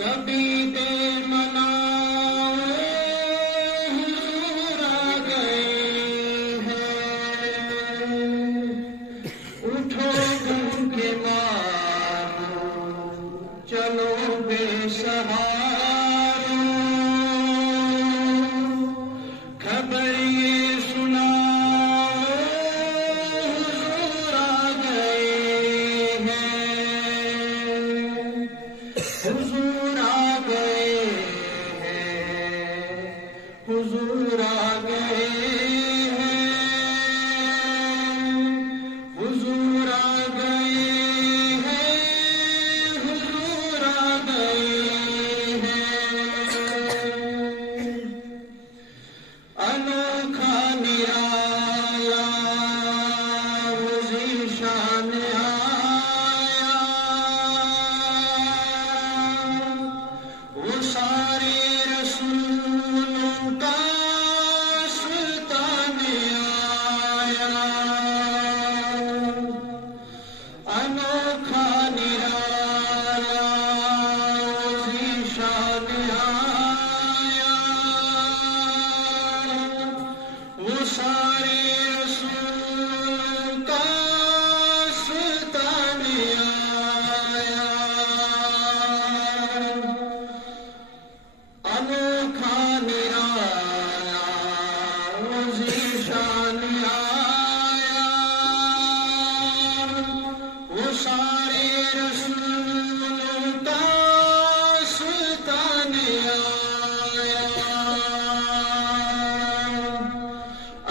سبھی دے مناؤ حضور آ گئے ہیں، اٹھو گم کے مارو چلو بے سہارو، خبر یہ سناؤ حضور آ گئے ہیں، حضور آ گئے ہیں، حضور آ گئے ہیں، حضور آ گئے ہیں، حضور آ گئے ہیں، انوکھا نرالا ذیشان آیا، وہ سارے رسولوں کا سلطان آیا، انوکھا نرالا ذیشان آیا، وہ سارے رسولوں کا سلطان آیا، انوکھا نرالا ذیشان آیا، وہ سارے رسولوں کا سلطان آیا،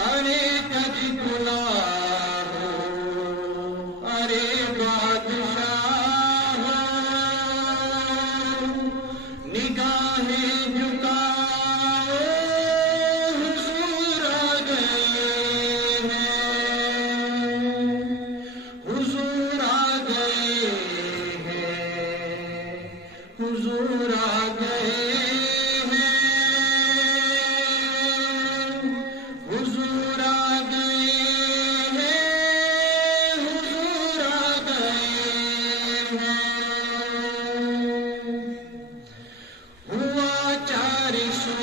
ارے کج گناہ ہو، ارے بادشاہ ہو، نگاہیں جھکاؤ حضور آ گئے ہیں، حضور آ گئے ہیں، حضور آ گئے ہیں، حضور آ گئے ہیں، حضور آ گئے ہیں، ہوا 400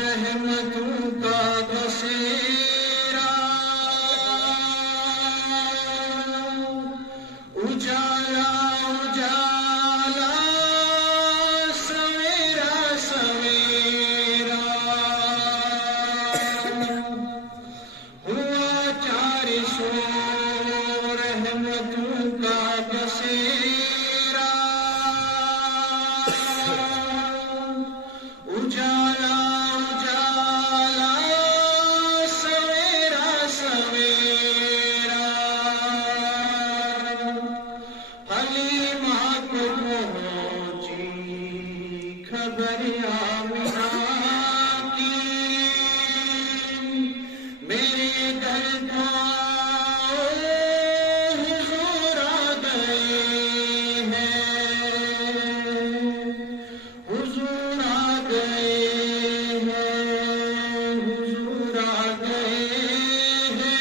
رحمتوں کا بسیرا، اجالا اجالا سویرا سویرا، ہوا 400 رحمتوں کا بسیرا، اجالا اجالا سویرا سویرا، حلیمہ کو پہنچی خبر آمنہ کی، میرے گھر آؤ حضور آ گئے ہیں، حضور آ گئے ہیں، حضور آ گئے ہیں،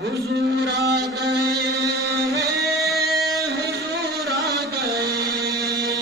حضور آ گئے ہیں، حضور آ گئے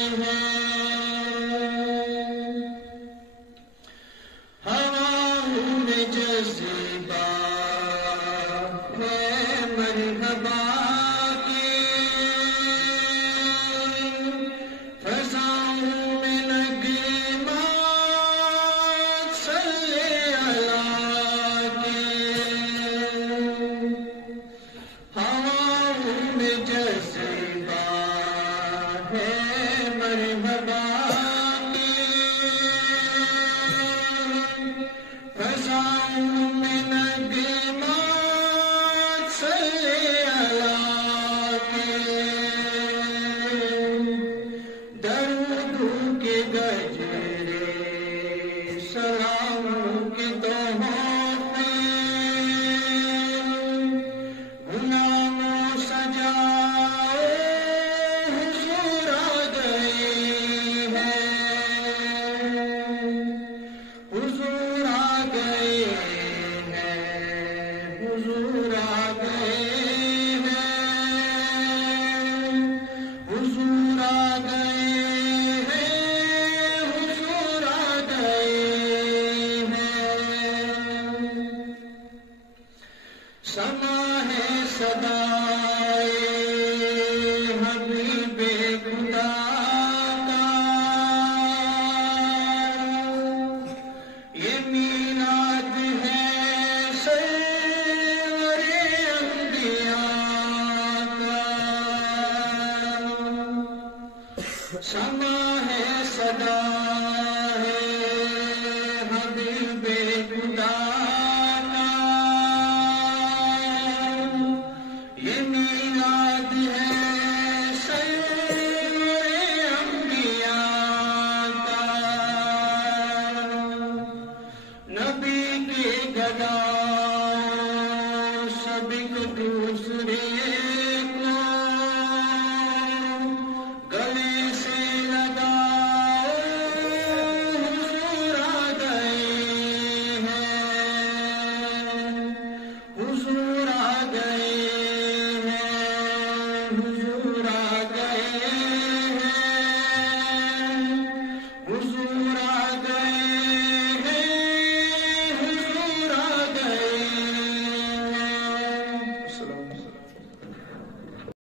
سما ہے صدا ہے حبیب خدا کا، یہ میلاد ہے سرور انبیاء کا، نبی کی گدا سبق دوسرے کو گلے سے لگا، حضور آ گئے ہیں، حضور آ گئے ہیں، حضور آ